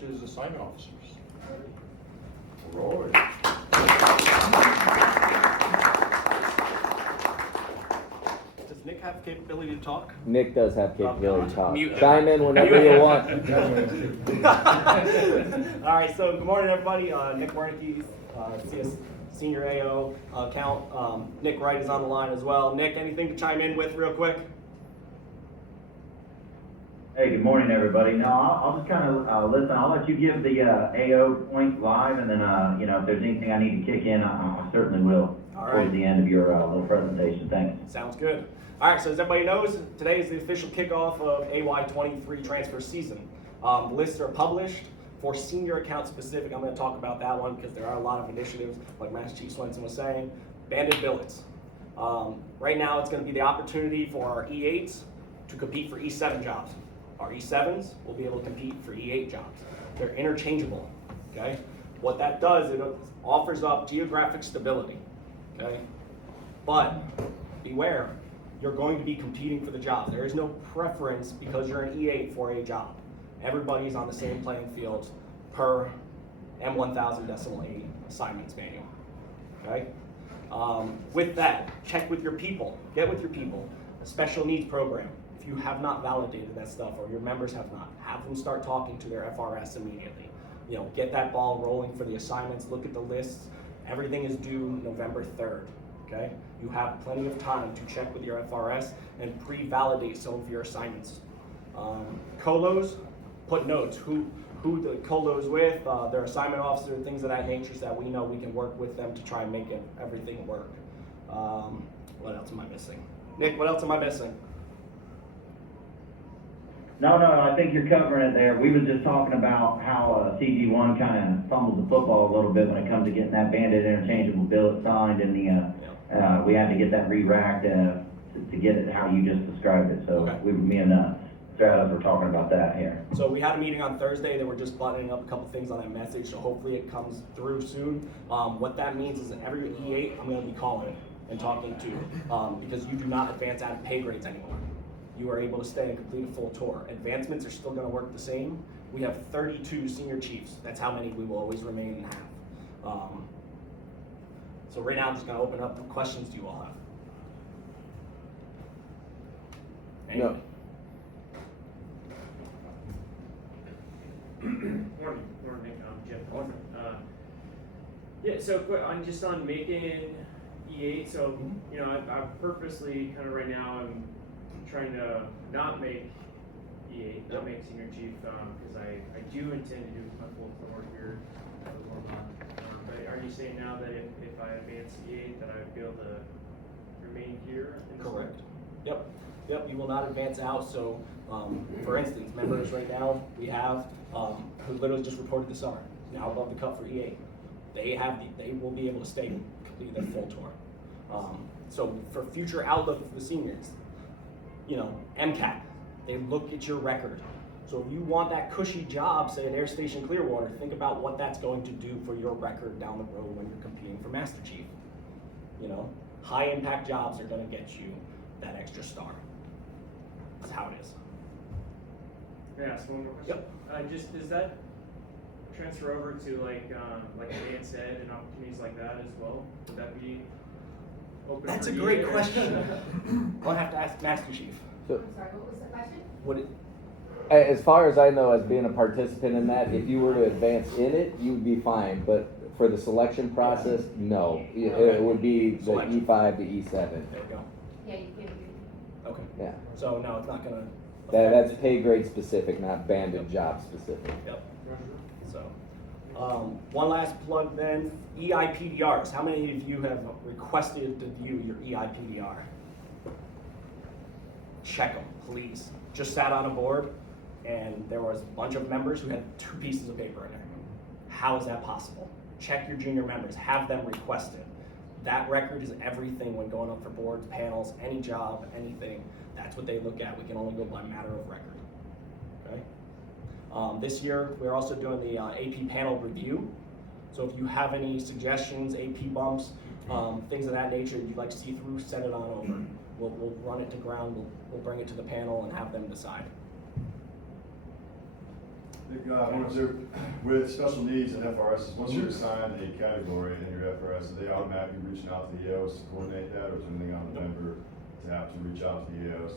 next is assignment officers. Roy. Does Nick have capability to talk? Nick does have capability to talk. Mute. Chime in whenever you want. All right, so good morning, everybody. Nick Wernicke, CS Senior AO account. Nick Wright is on the line as well. Nick, anything to chime in with real quick? Hey, good morning, everybody. Now, I'll just kind of listen. I'll let you give the AO point live, and then, if there's anything I need to kick in, I certainly will towards the end of your little presentation. Thanks. Sounds good. All right, so as everybody knows, today is the official kickoff of AY23 transfer season. Lists are published. For senior account specific, I'm going to talk about that one because there are a lot of initiatives, like Master Chief Swenson was saying. Banded billets. Right now, it's going to be the opportunity for our E8s to compete for E7 jobs. Our E7s will be able to compete for E8 jobs. They're interchangeable, okay? What that does, it offers up geographic stability, okay? But beware, you're going to be competing for the jobs. There is no preference because you're an E8 for a job. Everybody's on the same playing field per M1000.8 assignments manual, okay? With that, check with your people, get with your people. A special needs program. If you have not validated that stuff or your members have not, have them start talking to their FRS immediately. Get that ball rolling for the assignments, look at the lists. Everything is due November 3rd, okay? You have plenty of time to check with your FRS and pre-validate some of your assignments. Colos, put notes, who the colo's with, their assignment officer, things of that nature, so that we know we can work with them to try and make everything work. What else am I missing? Nick, what else am I missing? No, I think you're covering it there. We were just talking about how CG1 kind of fumbled the football a little bit when it comes to getting that banded interchangeable billet signed, and we had to get that re-racked to get it how you just described it. So Okay. me and Stratus were talking about that here. So we had a meeting on Thursday. They were just buttoning up a couple things on that message, so hopefully it comes through soon. What that means is that every E8 I'm going to be calling and talking to because you do not advance out of pay grades anymore. You are able to stay and complete a full tour. Advancements are still going to work the same. We have 32 senior chiefs. That's how many we will always remain and have. So right now I'm just going to open up for questions you all have. No. Morning, Jim. Yeah, so I'm just on making E8. So I've purposely kind of right now I'm trying to not make E8, not make senior chief, because I do intend to do my full tour here. But are you saying now that if I advance E8 that I'd be able to remain here? Correct. Yep. You will not advance out. So, for instance, members right now we have who literally just reported this summer, now above the cut for E8. They will be able to stay and complete their full tour. So for future outlook for the seniors, MCAT, they look at your record. So if you want that cushy job, say at Air Station Clearwater, think about what that's going to do for your record down the road when you're competing for Master Chief. High impact jobs are going to get you that extra star. That's how it is. May I ask one more question? Yep. Does that transfer over to like advanced ed and opportunities like that as well? Would that be open? That's for a you great or- question. I'll have to ask Master Chief. So, I'm sorry, what was the question? as far as I know, as being a participant in that, if you were to advance in it, you would be fine. But for the selection process, no. It would be the Selection. E5 to E7. There you go. Yeah, you can do. Okay. Yeah. So no, it's not going to. That's pay grade specific, not banded job specific. Yep. So, one last plug then, EIPDRs. How many of you have requested to view your EIPDR? Check them, please. Just sat on a board and there was a bunch of members who had 2 pieces of paper in there. How is that possible? Check your junior members, have them request it. That record is everything when going up for boards, panels, any job, anything. That's what they look at. We can only go by matter of record. Okay. This year, we're also doing the AP panel review. So if you have any suggestions, AP bumps, things of that nature you'd like to see through, send it on over. We'll run it to ground, we'll bring it to the panel and have them decide. With special needs and FRS, once you're assigned a category in your FRS, are they automatically reaching out to the EOs to coordinate that, or is there anything on the member to have to reach out to the EOs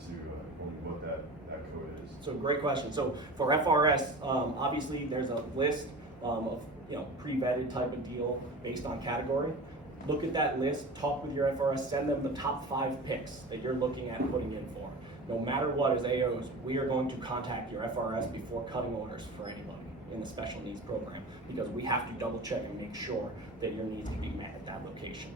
to coordinate what that code is? So great question. So for FRS, obviously there's a list of pre-vetted type of deal based on category. Look at that list, talk with your FRS, send them the top 5 picks that you're looking at putting in for. No matter what, as AOs, we are going to contact your FRS before cutting orders for anybody in the special needs program, because we have to double check and make sure that your needs can be met at that location.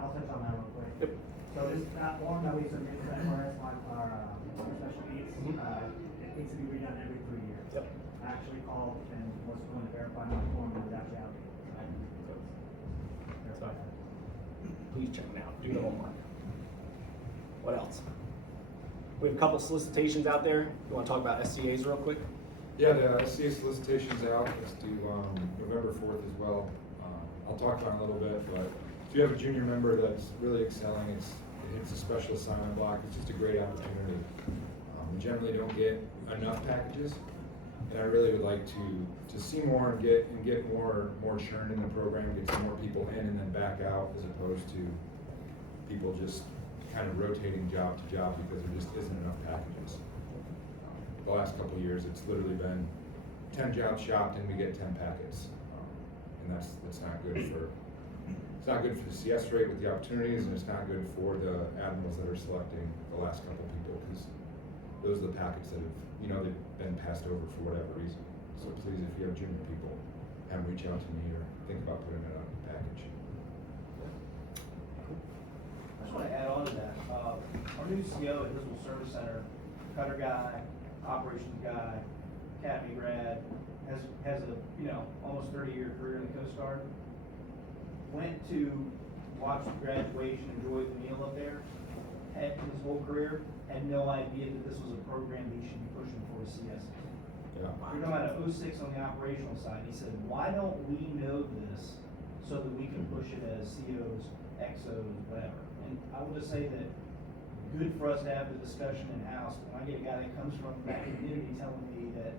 I'll touch on that real quick. Yep. So this form that we submit to FRS on our special needs, it needs to be redone every 3 years. Yep. I actually called and was going to verify my form was actually outdated. Verify that. Please check them out, do the homework. What else? We have a couple solicitations out there. You want to talk about SCAs real quick? Yeah, the SCA solicitation's out. It's due November 4th as well. I'll talk about it a little bit, but if you have a junior member that's really excelling, it hits a special assignment block. It's just a great opportunity. We generally don't get enough packages, and I really would like to see more and get more churn in the program, get some more people in and then back out, as opposed to people just kind of rotating job to job because there just isn't enough packages. The last couple of years, it's literally been 10 jobs shopped and we get 10 packets, and that's not good for. It's not good for the CS rate with the opportunities, and it's not good for the admirals that are selecting the last couple of people, because those are the packets that have, they've been passed over for whatever reason. So please, if you have junior people, have them reach out to me or think about putting it on a package. I just want to add on to that. Our new CO at Visible Service Center, cutter guy, operations guy, academy grad, has a almost 30-year career in the Coast Guard. Went to watch the graduation, enjoy the meal up there. Had his whole career, had no idea that this was a program that he should be pushing for his CS. Yeah. We're talking about an 06 on the operational side. He said, why don't we know this so that we can push it as COs, XOs, whatever. And I will just say that good for us to have the discussion in-house. When I get a guy that comes from that community telling me that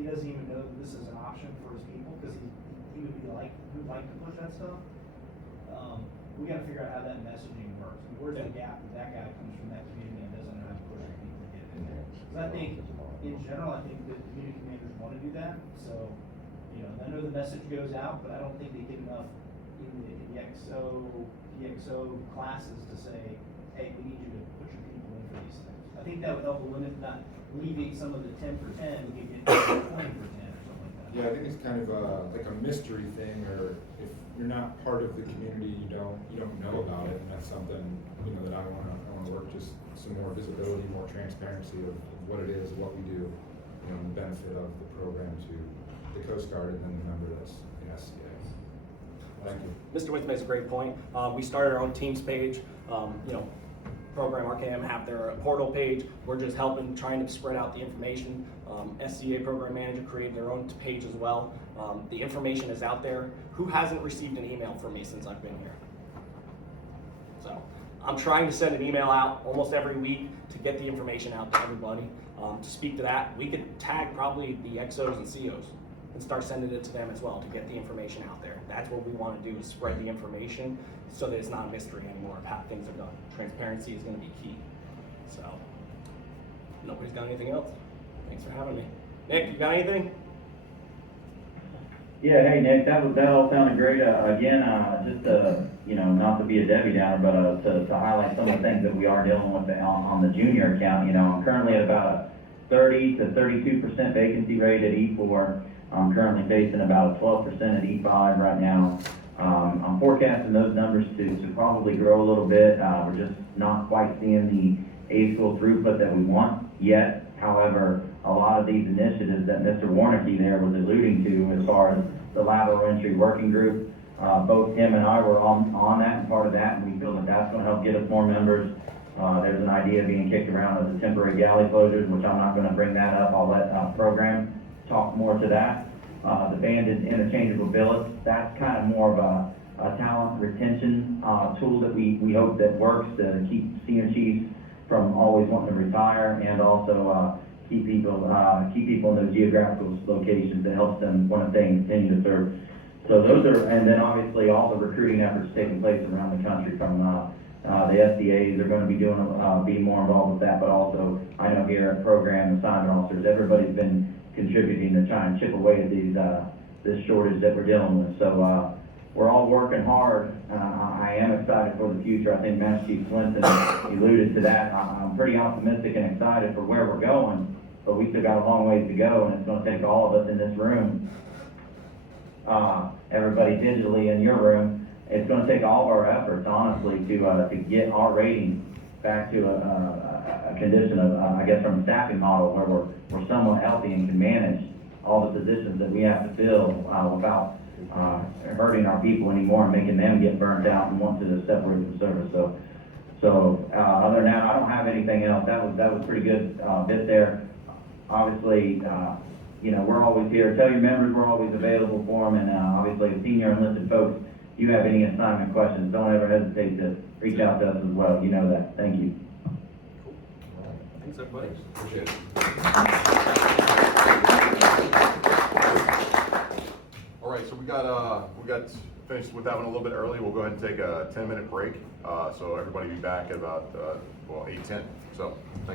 he doesn't even know that this is an option for his people, because he would like to push that stuff. We got to figure out how that messaging works. I mean, where's the gap that guy comes from that community and doesn't know how to push the people to get in there? Because I think, in general, I think that community commanders want to do that. So, I know the message goes out, but I don't think they get enough in the PXO classes to say, hey, we need you to put your people in for these things. I think that would help alleviate some of the 10 for 10, we could get 20 for 10 or something like that. Yeah, I think it's kind of like a mystery thing, or if you're not part of the community, you don't know about it, and that's something that I want to work, just some more visibility, more transparency of what it is, what we do, and the benefit of the program to the Coast Guard and then the member that's in SCA. Thank you. Mr. Witham makes a great point. We started our own Teams page. Program RKM have their portal page. We're just trying to spread out the information. SCA Program Manager created their own page as well. The information is out there. Who hasn't received an email from me since I've been here? So I'm trying to send an email out almost every week to get the information out to everybody. To speak to that, we could tag probably the XOs and COs and start sending it to them as well to get the information out there. That's what we want to do, is spread the information so that it's not a mystery anymore of how things are done. Transparency is going to be key. So, nobody's got anything else. Thanks for having me. Nick, you got anything? Yeah, hey Nick, that all sounded great. Again, just to, not to be a Debbie Downer, but to highlight some of the things that we are dealing with on the junior account. I'm currently at about a 30 to 32% vacancy rate at E4. I'm currently facing about 12% at E5 right now. I'm forecasting those numbers to probably grow a little bit. We're just not quite seeing the age school throughput that we want yet. However, a lot of these initiatives that Mr. Wernicke there was alluding to, as far as the lateral entry working group, both him and I were on that and part of that, and we feel that that's going to help get us more members. There's an idea being kicked around of the temporary galley closures, which I'm not going to bring that up. I'll let program talk more to that. The banded interchangeable billets, that's kind of more of a talent retention tool that we hope that works to keep senior chiefs from always wanting to retire, and also keep people in those geographical locations that helps them want to continue to serve. So those are, and then obviously all the recruiting efforts taking place around the country from the SCAs are going to be doing, be more involved with that, but also I know here at program assignment officers, everybody's been contributing to try and chip away at these, this shortage that we're dealing with. So we're all working hard. I am excited for the future. I think Master Chief Flinton alluded to that. I'm pretty optimistic and excited for where we're going, but we still got a long ways to go, and it's going to take all of us in this room, everybody digitally in your room. It's going to take all of our efforts, honestly, to get our rating back to a condition of, I guess, from a staffing model where we're somewhat healthy and can manage all the positions that we have to fill without hurting our people anymore and making them get burnt out and want to separate from service. So other than that, I don't have anything else. That was pretty good bit there. Obviously, you know, we're always here. Tell your members we're always available for them, and obviously the senior enlisted folks, if you have any assignment questions, don't ever hesitate to reach out to us as well. You know that. Thank you. Thanks, everybody. Appreciate it. All right, so we got finished with that one a little bit early. We'll go ahead and take a 10-minute break. So everybody be back at about 8:10. So.